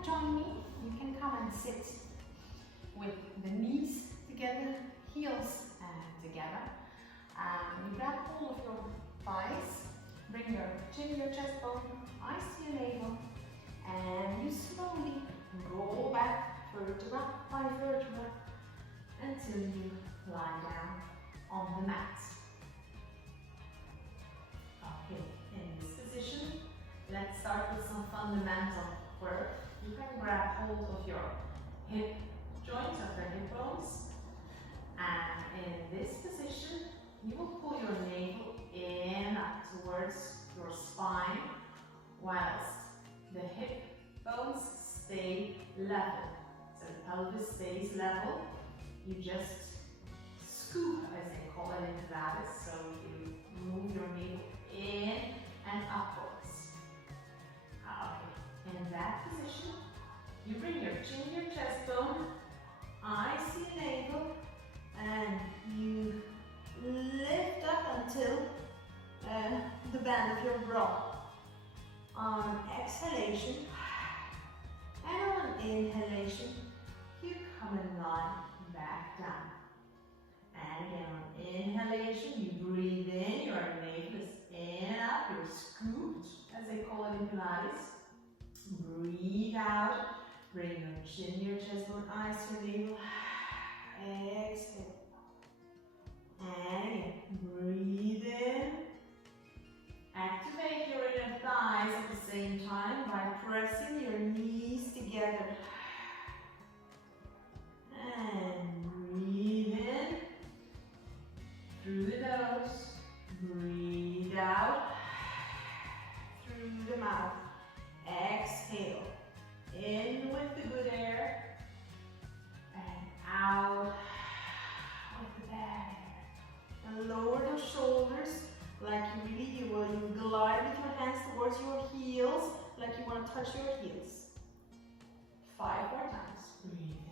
to join me, you can come and sit with the knees together, heels together. You grab hold of your thighs, bring your chin to your chest bone, eyes to your navel, and you slowly roll back vertebra by vertebra until you lie down on the mat. Okay, in this position, let's start with some fundamental work. You can grab hold of your hip joints, of your hip bones, and in this position, you will pull your navel in up towards your spine, whilst the hip bones stay level. So the pelvis stays level. You just scoop, as they call it in Pilates, so you move your navel in and upwards. Okay. In that position, you bring your chin to your chest bone, eyes to your navel, and you lift up until the band of your bra. On exhalation and on inhalation, you come and lie back down. And again, on inhalation, you breathe in, your navel is in and up, you're scooped, as they call it in Pilates. Breathe out, bring your chin to your chest bone, eyes to your navel. Exhale. And again, breathe in. Activate your inner thighs at the same time by pressing your knees together. And breathe in through the nose. Breathe out through the mouth. Exhale. In with the good air. And out with the bad air. And lower those shoulders. Like you glide with your hands towards your heels, like you want to touch your heels. 5 more times. Breathe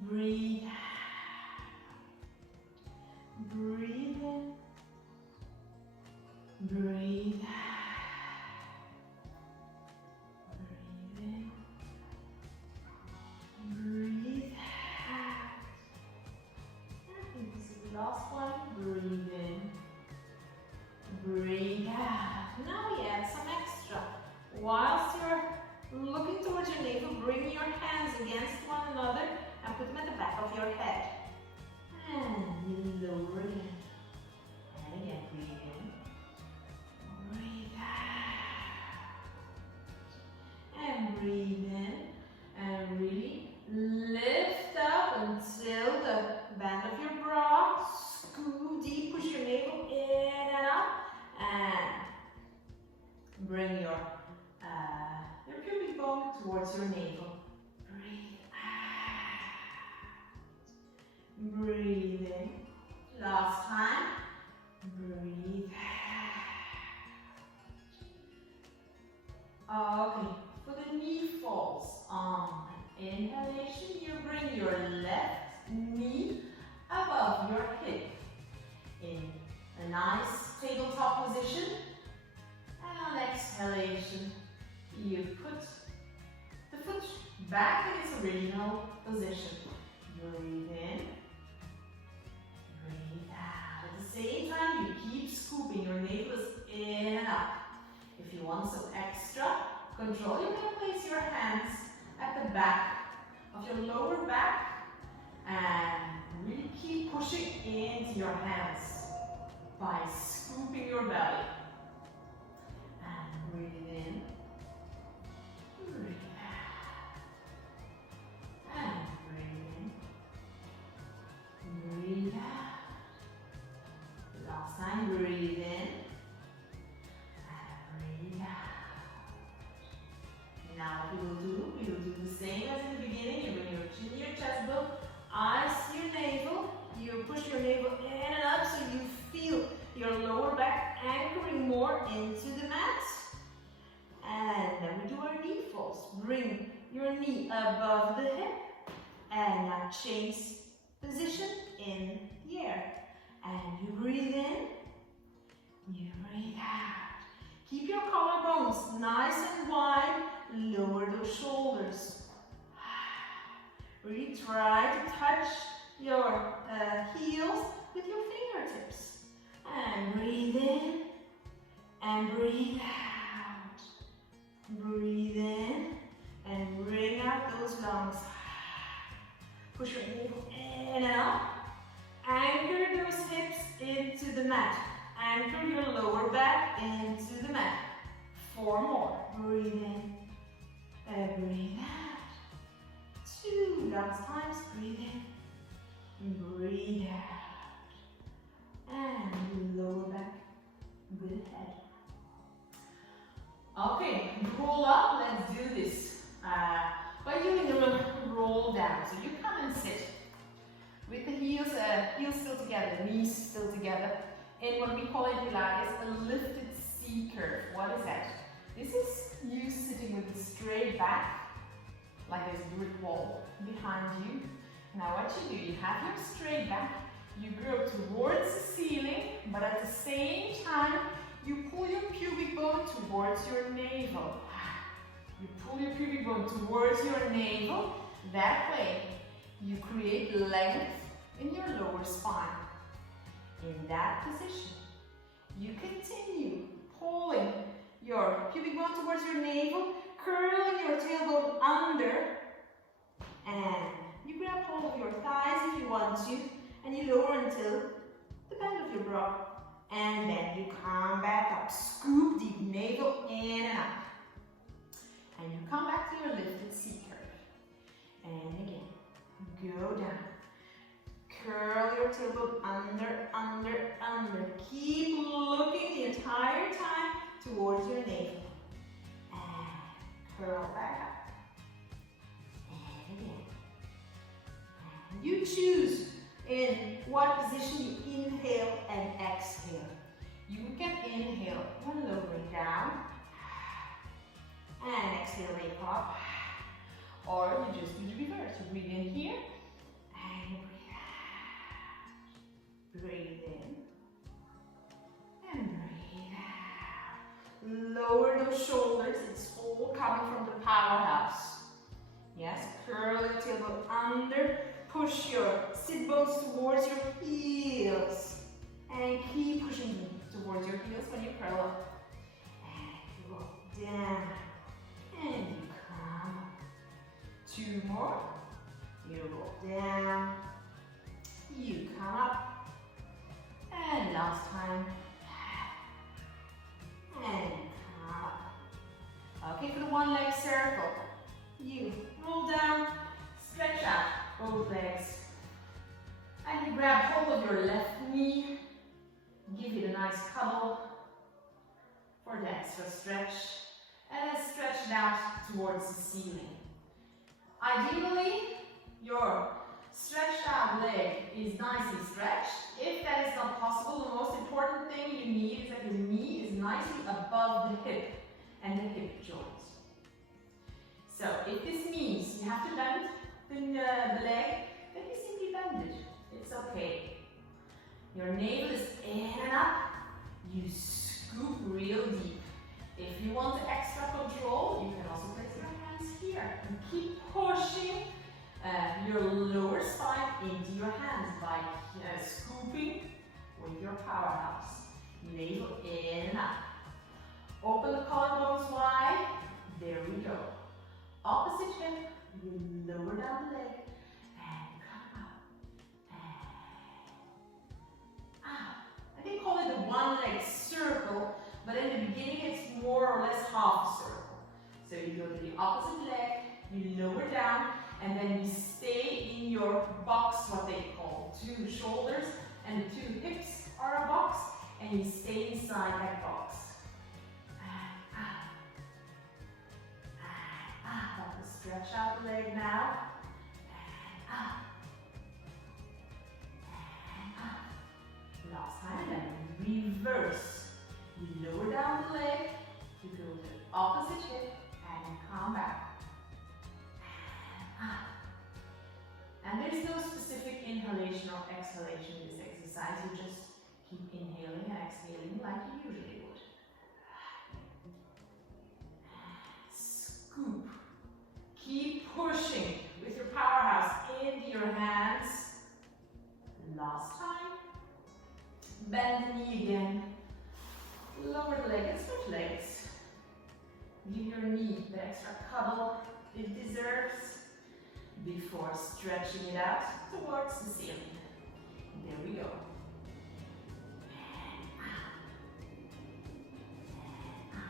in. Breathe out. Breathe in. Breathe out. Breathe in. Breathe out. I think this is the last one. Breathe in. Breathe out. Now we add some extra. Whilst you're looking towards your navel, bring your hands against one another and put them at the back of your head. And you lower again. And again, breathe in. Breathe out. And breathe in. And really lift up until the band of your bra. Scoop deep, push your navel in and up. And bring your pubic bone towards your navel. Breathe out. Breathe in. Last time. Breathe out. Okay, for the knee falls on inhalation, you bring your left knee above your hip in a nice tabletop position. And on exhalation, you put the foot back in its original position. Breathe in, breathe out. At the same time, you keep scooping. Your navel is in and up. If you want some extra control, you can place your hands at the back of your lower back and really keep pushing into your hands by scooping your belly. And breathe in. Breathe out. And breathe in. Breathe out. Last time, breathe in. And breathe out. Now we will do the same as in the beginning. You bring your chin to your chest bone, eyes to your navel. You push your navel in and up so you feel your lower back anchoring more into the mat. And then we do our knee falls. Bring your knee above the hip. And now change position in the air. And you breathe in. You breathe out. Keep your collarbones nice and wide. try to touch your heels with your fingertips. And breathe in and breathe out. Breathe in and bring out those lungs. Push your navel in and up. Anchor those hips into the mat. Anchor your lower back into the mat. 4 more. Breathe in and breathe out. 2 last times. Breathe in. Breathe out. And lower back with head. Okay, roll up. Let's do this by doing a roll down. So you come and sit with the heels still together, knees still together, in what we call in Pilates a lifted C curve. What is that? This is you sitting with a straight back, like there's a brick wall behind you. Now what you do, you have your straight back, you grow towards the ceiling, but at the same time, you pull your pubic bone towards your navel. You pull your pubic bone towards your navel. That way, you create length in your lower spine. In that position, you continue pulling your pubic bone towards your navel, curling your tailbone under, and you grab hold of your thighs if you want to, and you lower until the bend of your bra. And then you come back up, scoop deep, navel in and up. And you come back to your lifted C curve. And again, go down. Curl your tailbone under, under, under. Keep looking the entire time towards your navel. And curl back up. And again. And you choose in what position you inhale and exhale. You can inhale when lowering down and exhale way up, or you just do the reverse. You breathe in here and you breathe out. Breathe in and breathe out. Lower those shoulders. It's all coming from the powerhouse. Yes, curl your tailbone under. Push your sit bones towards your heels. And keep pushing towards your heels when you curl up. And you roll down. And you come up. 2 more. You roll down. You come up. And last time. And you come up. Okay, for the one leg circle. You roll down, stretch out both legs. And you grab hold of your left knee. Give it a nice cuddle for the extra stretch. And then stretch it out towards the ceiling. Ideally, your stretched out leg is nicely stretched. If that is not possible, the most important thing you need is that your knee is nicely above the hip and the hip joint. So if this means you have to bend the leg, then you simply bend it. It's okay. Your navel is in and up. You scoop real deep. If you want extra control, you can also place your hands here. And keep pushing your lower spine into your hands by scooping with your powerhouse. Navel in and up. Open the collarbones wide. There we go. Opposite hip. You lower down the leg and come up and out. I can call it a one-leg circle, but in the beginning it's more or less half a circle. So you go to the opposite leg, you lower down, and then you stay in your box, what they call 2 shoulders, and the 2 hips are a box, and you stay inside that box. And out. And out. Stretch out the leg now. And up. And up. Last time, then reverse. You lower down the leg, you go to the opposite hip, and you come back. And up. And there's no specific inhalation or exhalation in this exercise. You just keep inhaling and exhaling like you usually would. Scoop. Keep pushing with your powerhouse in Give your knee the extra cuddle it deserves before stretching it out towards the ceiling. There we go.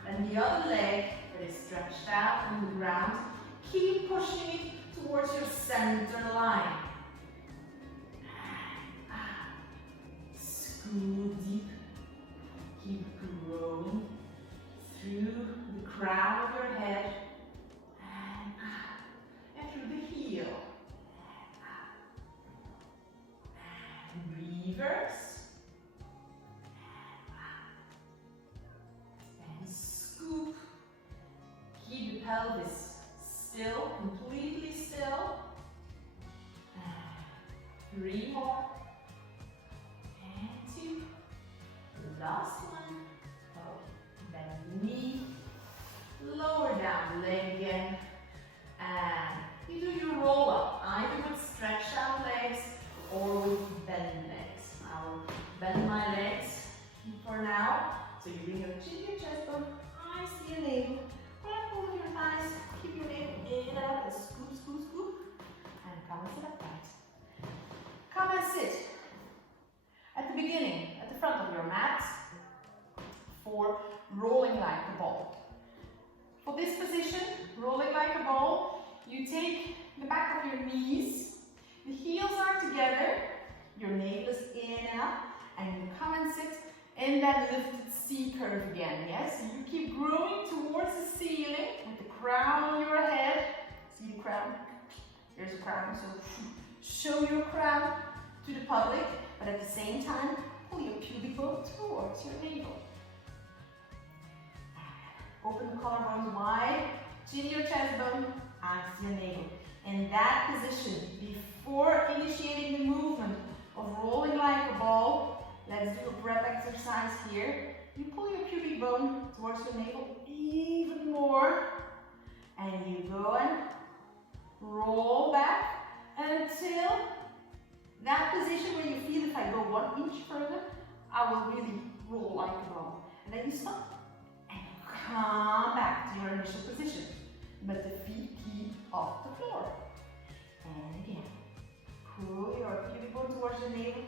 And the other leg that is stretched out on the ground, keep pushing it towards your center line. Scoop deep. Keep growing through the crown of your head and through the heel. And reverse. And scoop. Keep the pelvis still, completely still. 3 more. And 2. Last one. Okay. Bend the knee. Lower down the leg again. And you do your roll up, either with stretched out legs or with bent legs. I'll bend my legs for now. So you bring your chin to your chest bone, eyes to your navel. Grab hold of your thighs, keep your navel in and out, and scoop, scoop, scoop. And come and sit upright. Come and sit at the beginning, at the front of your mat, for rolling like a ball. For this position, rolling like a ball, you take the back of your knees, the heels are together, your navel is in and up, and you come and sit in that lifted C curve again, yes? So you keep growing towards the ceiling with the crown on your head. See the crown? Here's the crown, so show your crown to the public, but at the same time, pull your pubic bone towards your navel. Open the collarbones wide, chin your chest bone, eyes to your navel. In that position, before initiating the movement of rolling like a ball, let's do a breath exercise here. You pull your pubic bone towards your navel even more, and you go and roll back until that position where you feel if I go 1 inch further, I will really roll like a ball. And then you stop. Come back to your initial position, but the feet keep off the floor. And again, pull your pubic bone towards your navel,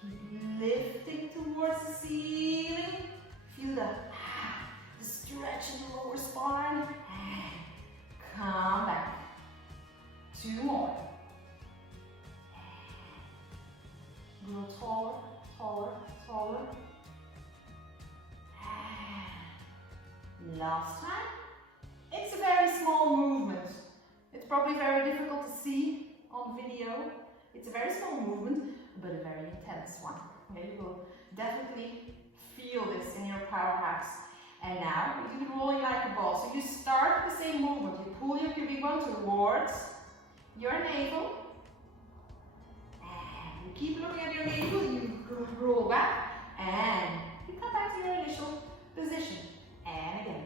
keep lifting towards the ceiling. Feel the stretch in the lower spine. Come back. 2 more. Grow taller, taller, taller. Last time. It's a very small movement. It's probably very difficult to see on video. It's a very small movement, but a very intense one. Okay, you will definitely feel this in your powerhouse. And now you do rolling like a ball. So you start the same movement. You pull your pubic bone towards your navel. And you keep looking at your navel. You roll back. And you come back to your initial position. And again,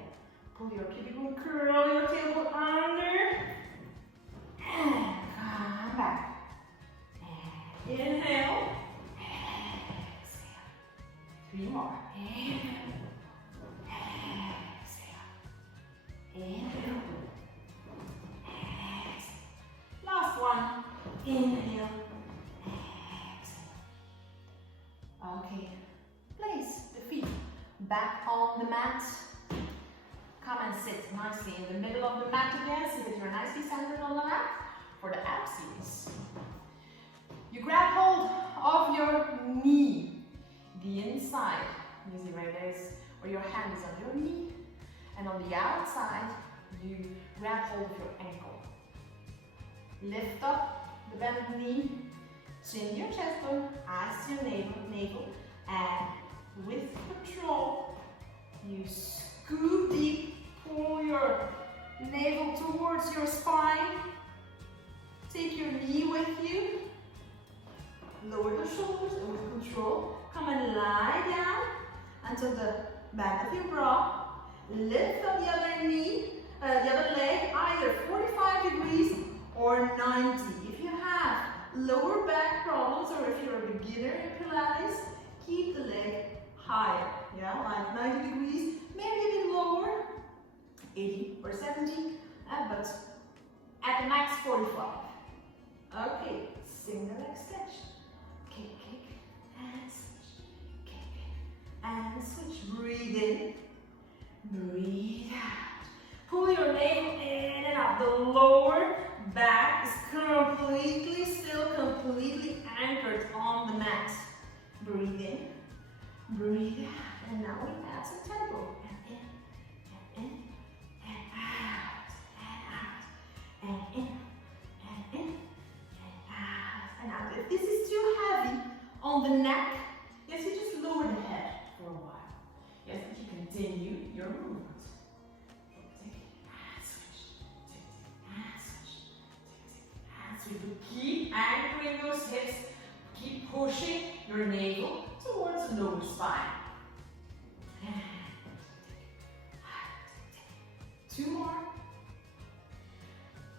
pull your pubic bone, curl your tailbone under, and come back. And inhale, exhale. 3 more. Inhale, exhale. Inhale, exhale. Last one. Inhale, exhale. Okay, place the feet back on the mat. Come and sit nicely in the middle of the mat again, so that you're nicely centered on the mat for the ab series. You grab hold of your knee, the inside, usually right there is where your hand is on your knee, and on the outside, you grab hold of your ankle. Lift up the bent knee, chin your chest bone, eyes to your navel, and with control, you scoop deep, pull your navel towards your spine, take your knee with you, lower the shoulders, and with control, come and lie down until the back of your bra, lift up the other knee, the other leg, either 45 degrees or 90. If you have lower back problems, or if you're a beginner in Pilates, keep the leg higher, yeah, like 90 degrees, maybe a bit lower, 80 50 or 70, but at the max 45. Okay, single leg stretch. Kick, kick, and switch. Kick, kick, and switch. Breathe in, breathe out. Pull your navel in and out. The lower back is completely still, completely anchored on the mat. Breathe in, breathe out. And now we add some tempo. And in, and in, and out, and in, and in, and out, and out. If this is too heavy on the neck, yes, you just lower the head for a while. Yes, but you continue your movement. So keep anchoring those hips, keep pushing your navel towards the lower spine. Two more.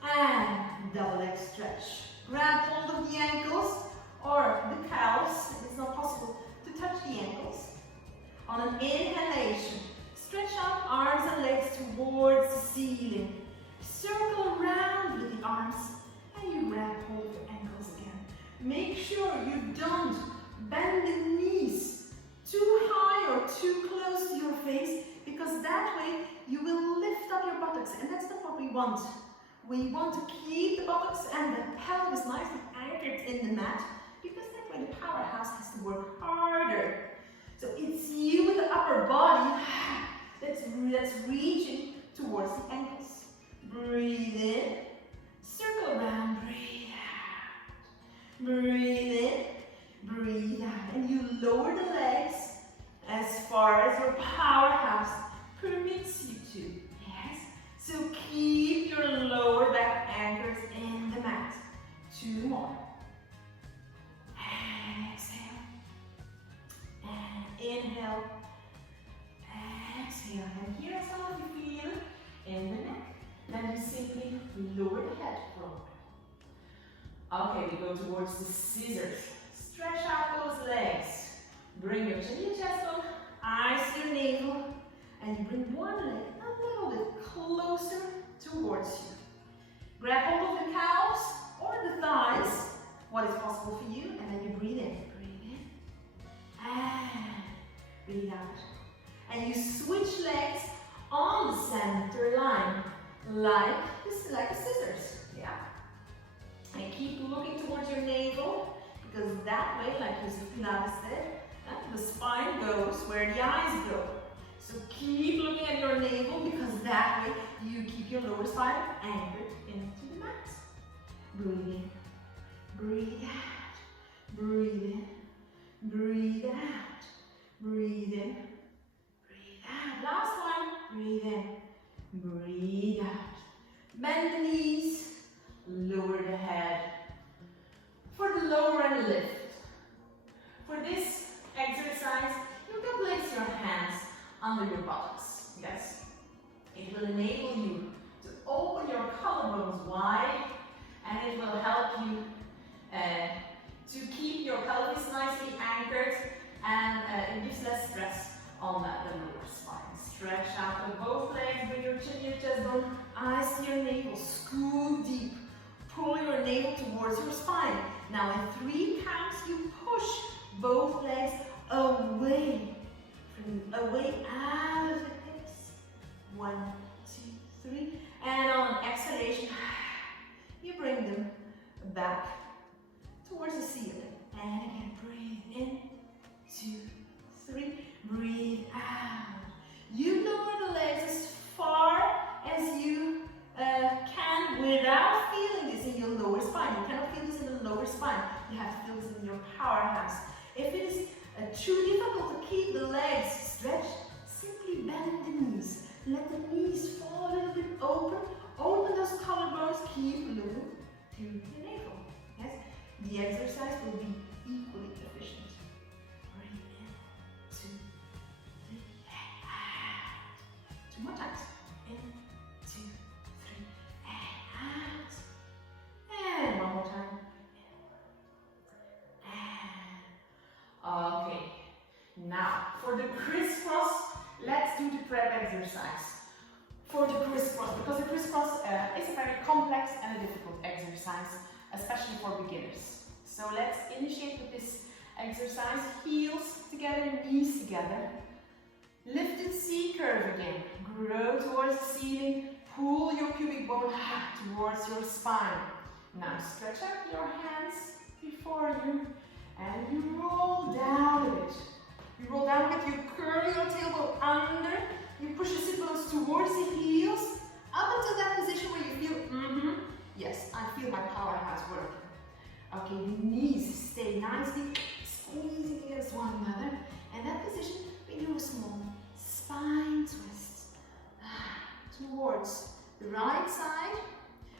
And double leg stretch. Grab hold of the ankles or the calves, if it's not possible to touch the ankles. On an inhalation, stretch out arms and legs towards the ceiling. Circle around with the arms. And you grab hold of your ankles again. Make sure you don't bend the knees too high or too close to your face, because that way you will lift up your buttocks, and that's not what we want. We want to keep the buttocks and the pelvis nicely anchored in the mat, because that way the powerhouse has to work harder. So it's you with the upper body that's reaching towards the ankles. Breathe in. Circle around, breathe out. Breathe in, breathe out. And you lower the legs as far as your powerhouse permits you to. Yes? So keep your lower back anchors in the mat. Two more. Exhale. And inhale. Exhale. And here's how you feel in the neck. Then you simply lower the head for a while. Okay, we go towards the scissors. Stretch out those legs. Bring your chin to your chest bone, eyes to your navel, and you bring one leg a little bit closer towards you. Grab hold of the calves or the thighs, what is possible for you, and then you breathe in. Breathe in, and breathe out. And you switch legs on the center line. Like the scissors, yeah. And keep looking towards your navel, because that way, like Pilates said, the spine goes where the eyes go. So keep looking at your navel, because that way you keep your lower spine anchored into the mat. Breathe in, breathe out, breathe in, breathe out, breathe in, breathe out. Last one, breathe in. Breathe out. Bend the knees, lower the head. For the lower and lift. For this exercise, you can place your hands under your buttocks. Yes? It will enable you to open your collarbones wide, and it will help you to keep your pelvis nicely anchored, and it gives less stress on the lower spine. Stretch out with both legs, bring your chin to your chest bone, eyes to your navel, scoop deep. Pull your navel towards your spine. Now in 3 counts, you push both legs away out of the hips. 1, 2, 3. And on an exhalation, you bring them back towards the ceiling. And again, breathe in, 2, 3. Breathe out. You lower the legs as far as you can without feeling this in your lower spine. You cannot feel this in the lower spine. You have to feel this in your powerhouse. If it is too difficult to keep the legs stretched, simply bend the knees. Let the knees fall a little bit open. Open those collarbones. Keep looking to the navel. Yes? The exercise will be equally efficient. Breathe in, 2, 3, out. 2 more times. In, 2, 3, and out. And one more time. And okay. Now for the crisscross, let's do the prep exercise. For the crisscross is a very complex and a difficult exercise, especially for beginners. So let's initiate with this exercise. Heels together, knees together. Lifted C curve again. Grow towards the ceiling. Pull your pubic bone towards your spine. Now stretch out your hands before you and you roll down a bit. You roll down a bit, you curl your tailbone under, you push your sit bones towards the heels, up until that position where you feel, yes, I feel my powerhouse working. Okay, the knees stay nicely squeezing against one another. And that position, we do a small spine twist towards the right side,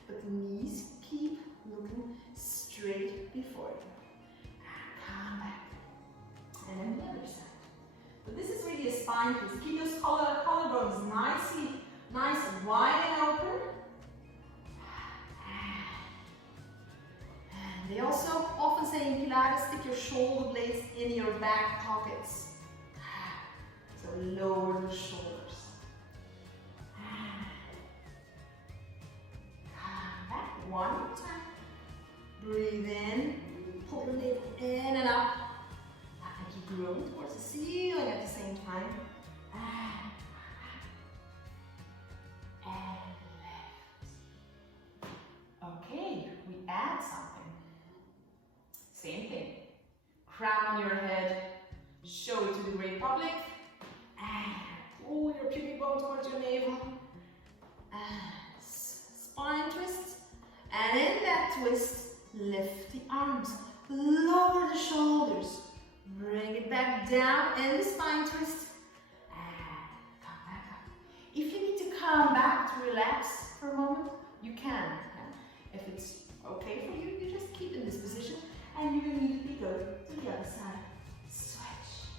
but the knees keep looking straight before you. Come back. And then the other side. So this is really a spine twist. Keep those collarbones nice and wide and open. And they also often say in Pilates, stick your shoulder blades in your back pockets. So lower the shoulders. Come back one more time. Breathe in, pull your navel in and up. And keep growing towards the ceiling at the same time. And lift. Okay, we add something. Same thing. Crown your head, show it to the great public. And pull your pubic bone towards your navel. Spine twist. And in that twist, lift the arms. Lower the shoulders. Bring it back down in the spine twist. And come back up. If you need to come back to relax for a moment, you can. If it's okay for you, you just keep in this position and you immediately go to the other side. Switch.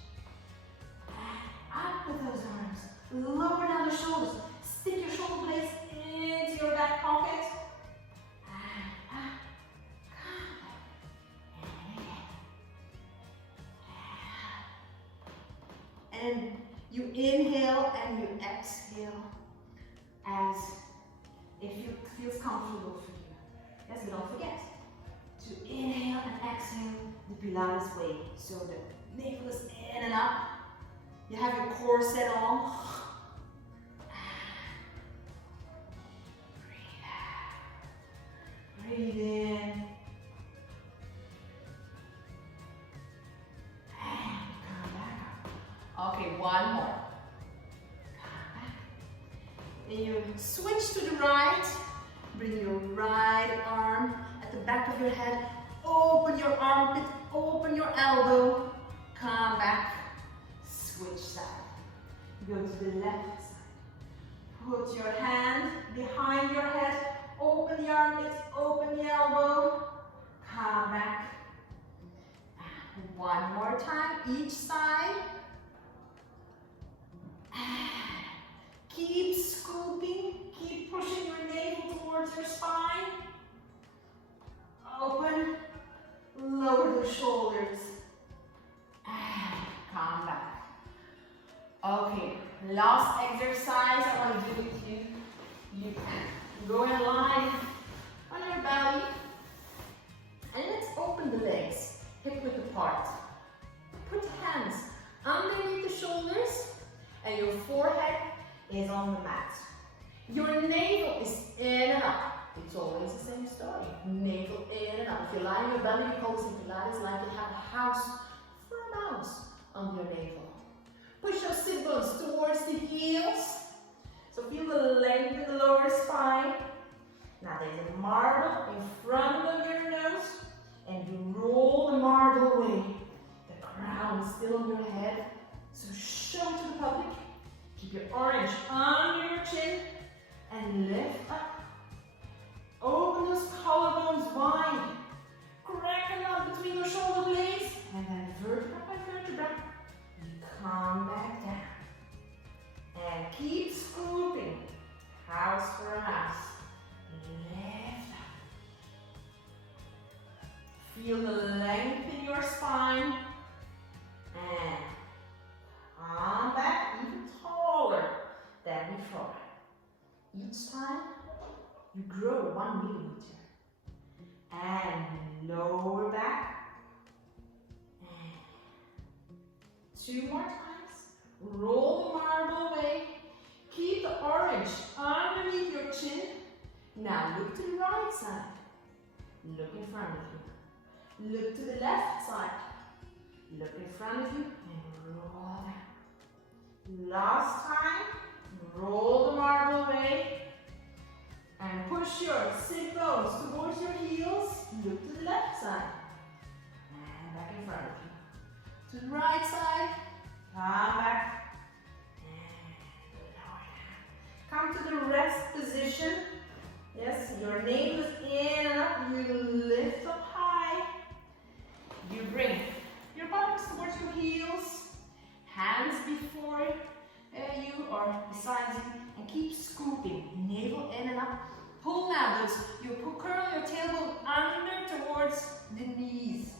Up with those arms. Lower down the shoulders. Stick your shoulder blades into your back pocket. And up. Come back. And again. And you inhale and you exhale as if it feels comfortable for you. Yes, but don't forget to inhale and exhale the Pilates way. So the navel is in and up. You have your core set on. Breathe out. Breathe in. And come back up. Okay, one more. Come back. Then you switch to the right. Bring your right arm at the back of your head. Open your armpit, open your elbow. Come back. Switch side. Go to the left side. Put your hand behind your head. Open the armpit, open the elbow. Come back. One more time, each side. Keep scooping, keep pushing your navel towards your spine. Open, lower the shoulders. Come back. Okay, last exercise I want to do with you. You can go and lie on your belly. And let's open the legs, hip width apart. Put hands underneath the shoulders and your forehead is on the mat. Your navel is in and up. It's always the same story. Navel in and up. If you lie on your belly, you call this in Pilates like you have a house for a mouse on your navel. Push your sit bones towards the heels. So feel the length in the lower spine. Now there's a marble in front of your nose and you roll the marble away. The crown is still on your head. So show to the public. Keep your orange under your chin and lift up. Open those collarbones wide. Crack them up between your shoulder blades. And then vertebra by vertebra, you come back down. And keep scooping. House for a mouse. Lift up. Feel the length in your spine. And come back even taller than before. Each time, you grow 1 millimeter. And lower back. And 2 more times. Roll the marble away. Keep the orange underneath your chin. Now look to the right side. Look in front of you. Look to the left side. Look in front of you and roll down. Last time, roll the marble away and push your sit bones towards your heels. Look to the left side and back in front of you. To the right side, come back and lower down. Come to the rest position. Yes, your navel is in and up. You lift up high. You bring your buttocks towards your heels, hands before you or beside you, and keep scooping. Navel in and up. Pull now those. You curl your tailbone under towards the knees.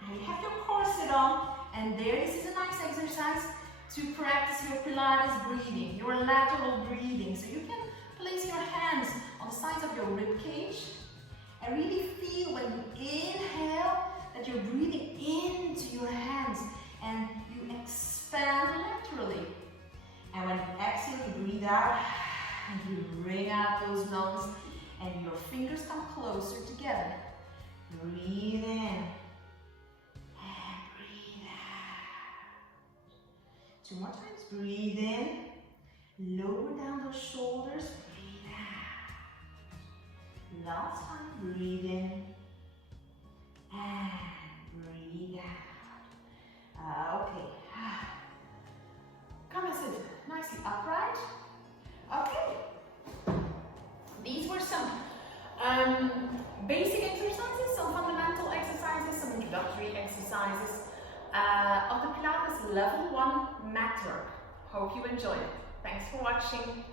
And you have your corset on, and there, this is a nice exercise to practice your Pilates breathing, your lateral breathing. So you can place your hands on the sides of your rib cage and really feel when you inhale that you're breathing into your hands and you expand laterally. And when you exhale, you breathe out and you bring out those lungs and your fingers come closer together. Breathe in and breathe out. 2 more times. Breathe in. Lower down those shoulders. Breathe out. Last time. Breathe in and breathe out. Okay. Come and sit nicely upright. Okay. These were some basic exercises, some fundamental exercises, some introductory exercises of the Pilates Level 1 mat work. Hope you enjoyed it. Thanks for watching.